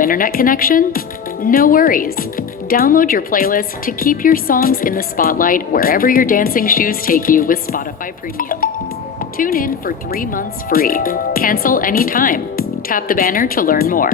no internet connection? No worries. Download your playlist to keep your songs in the spotlight wherever your dancing shoes take you with Spotify Premium. Tune in for 3 months free. Cancel anytime. Tap the banner to learn more.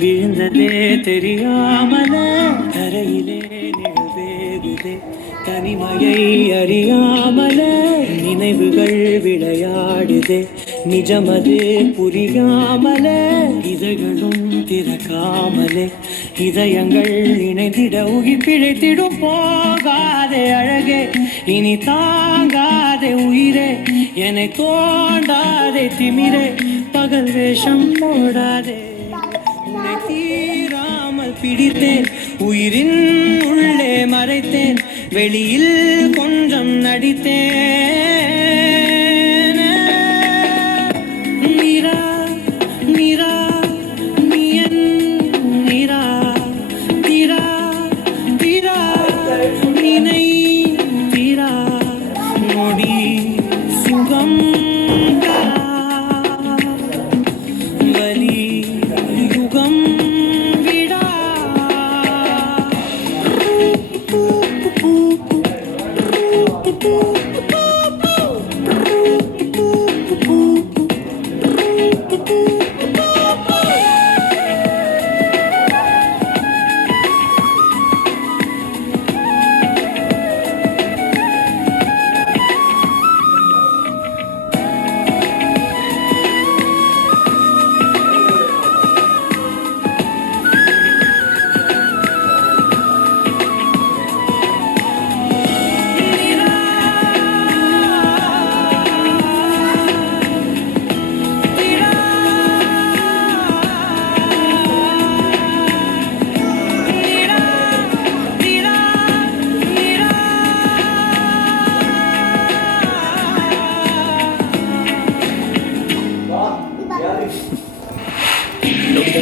விழுந்ததே தெரியாமலே தரையிலே நிழவேகுதே தனிமையை அறியாமலே நினைவுகள் விளையாடுதே நிஜமது புரியாமலே இதழ்களும் திறக்காமலே இதயங்கள் இணைந்திட உயிர் பிழைத்திடும் போகாதே அழகே இனி தாங்காதே உயிரே என்னை தோண்டாதே திமிரே பகல் வேஷம் போடாதே தீராமல் பிடித்தேன் உயிரின் உள்ளே மறைத்தேன் வெளியில் கொஞ்சம் நடித்தேன் மீரா மீரா நீயன் மீரா தீரா தீரா நினை தீரா நொடி சுகம்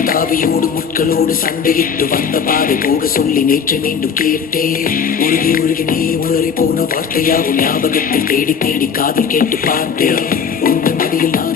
தாவியோடு முட்களோடு சண்டையிட்டு வந்த பாதை போக சொல்லி நேற்று மீண்டும் கேட்டேன் உருகி உருகி நீ உளறி போன வார்த்தையாவும் ஞாபகத்தில் தேடி தேடி காதில் கேட்டு பார்த்தேன் உங்கள் மடியில் நான்